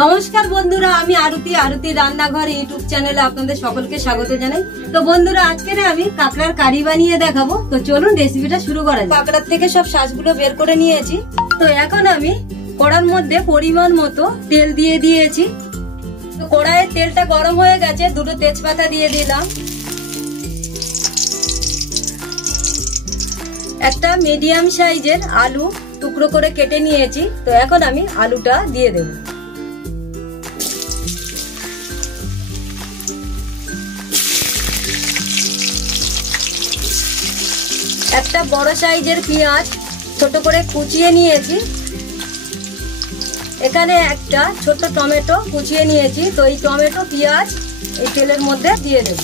নমস্কার বন্ধুরা, আমি আরতি রান্নাঘর ইউটিউব চ্যানেলে আপনাদের সকলকে স্বাগত জানাই। তো বন্ধুরা, আজকে আমি কাঁকড়ার কারি বানিয়ে দেখাবো। তো চলুন রেসিপিটা শুরু করা যাক। কাঁকড়ার থেকে সব শাঁসগুলো বের করে নিয়েছি। তো এখন আমি কড়ার মধ্যে পরিমাণ মতো তেল দিয়ে দিয়েছি। তো কড়াইয়ের তেলটা গরম হয়ে গেছে, দুটো তেজপাতা দিয়ে দিলাম। একটা মিডিয়াম সাইজের আলু টুকরো করে কেটে নিয়েছি। তো এখন আমি আলুটা দিয়ে দেব। একটা বড় সাইজের পেঁয়াজ ছোট করে কুচিয়ে নিয়েছি। এখানে একটা ছোট টমেটো কুচিয়ে নিয়েছি। তো এই টমেটো পেঁয়াজ এই তেলের মধ্যে দিয়ে দেব।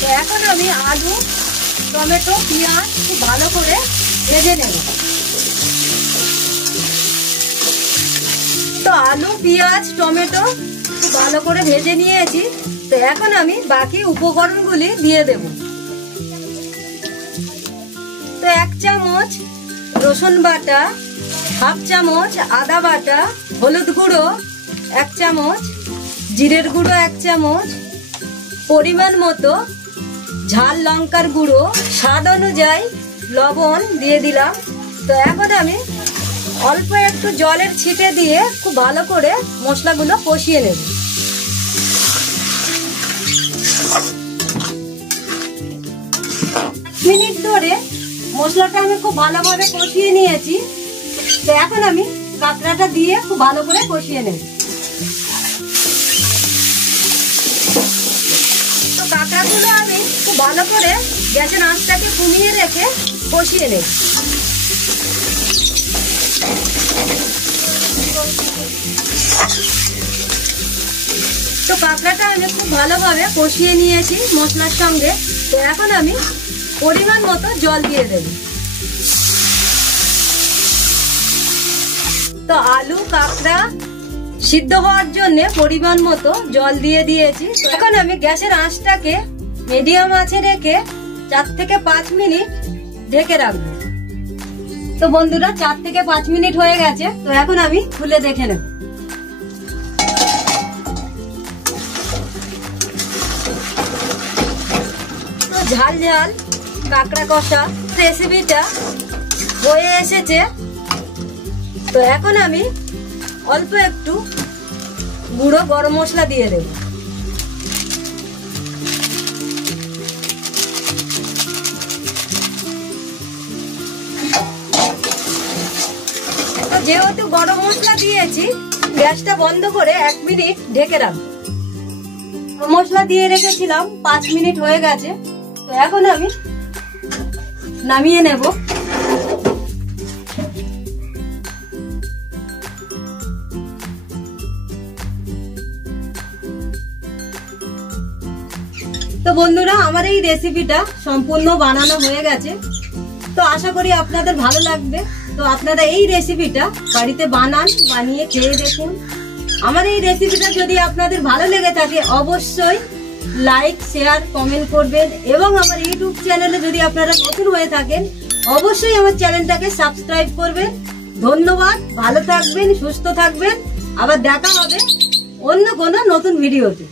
তো এখন আমি আলু টমেটো পেঁয়াজ খুব ভালো করে ভেজে নেব। তো আলু পেঁয়াজ টমেটো খুব ভালো করে ভেজে নিয়েছি। তো এখন আমি বাকি উপকরণগুলি দিয়ে দেব। তো 1 চামচ রসুন বাটা, হাফ চামচ আদা বাটা, হলুদ গুঁড়ো 1 চামচ, জিরের গুঁড়ো 1 চামচ, পরিমাণ মতো ঝাল লঙ্কার গুঁড়ো, স্বাদ অনুযায়ী লবণ দিয়ে দিলাম। তো এখন আমি অল্প একটু জলের ছিটে দিয়ে খুব ভালো করে মশলাগুলো কষিয়ে নেব। মিনিট ধরে মশলাটা আমি খুব ভালোভাবে কষিয়ে নিয়েছি। তো এখন আমি কাঁকড়াটা দিয়ে খুব ভালো করে কষিয়ে নেব। তো কাঁকড়াগুলো আমি খুব ভালো করে গ্যাসের আঁচটাকে কমিয়ে রেখে কষিয়ে নেব। তো কাঁকড়াটা আমি খুব ভালোভাবে কষিয়ে নিয়েছি মশলার সঙ্গে। তো এখন আমি পরিমাণ মতো জল দিয়ে দেব। তো আলু কাঁকড়া সিদ্ধ হওয়ার জন্য পরিমাণ মতো জল দিয়ে দিয়েছি। তো এখন আমি গ্যাসের আঁচটাকে মিডিয়াম আঁচে রেখে 4 থেকে 5 মিনিট ঢেকে রাখবো। তো বন্ধুরা, 4 থেকে 5 মিনিট হয়ে গেছে। তো এখন আমি খুলে দেখে নেব। তো ঝাল ঝাল কাঁকড়া কষা রেসিপিটা হয়ে এসেছে। তো এখন আমি অল্প একটু গুঁড়ো গরম মশলা দিয়ে দেব। তো যেহেতু গরম মশলা দিয়েছি, গ্যাসটা বন্ধ করে 1 মিনিট ঢেকে রাখবো। মশলা দিয়ে রেখেছিলাম, 5 মিনিট হয়ে গেছে। তো এখন আমি নামিয়ে নেব। তো বন্ধুরা, আমার এই রেসিপিটা সম্পূর্ণ বানানো হয়ে গেছে। তো আশা করি আপনাদের ভালো লাগবে। তো আপনারা এই রেসিপিটা বাড়িতে বানান, বানিয়ে খেয়ে দেখুন। আমার এই রেসিপিটা যদি আপনাদের ভালো লেগে থাকে অবশ্যই লাইক শেয়ার কমেন্ট করবেন। এবং আমার ইউটিউব চ্যানেলে যদি আপনারা নতুন হয়ে থাকেন অবশ্যই আমার চ্যানেলটাকে সাবস্ক্রাইব করবেন। ধন্যবাদ, ভালো থাকবেন, সুস্থ থাকবেন। আবার দেখা হবে অন্য কোনো নতুন ভিডিওতে।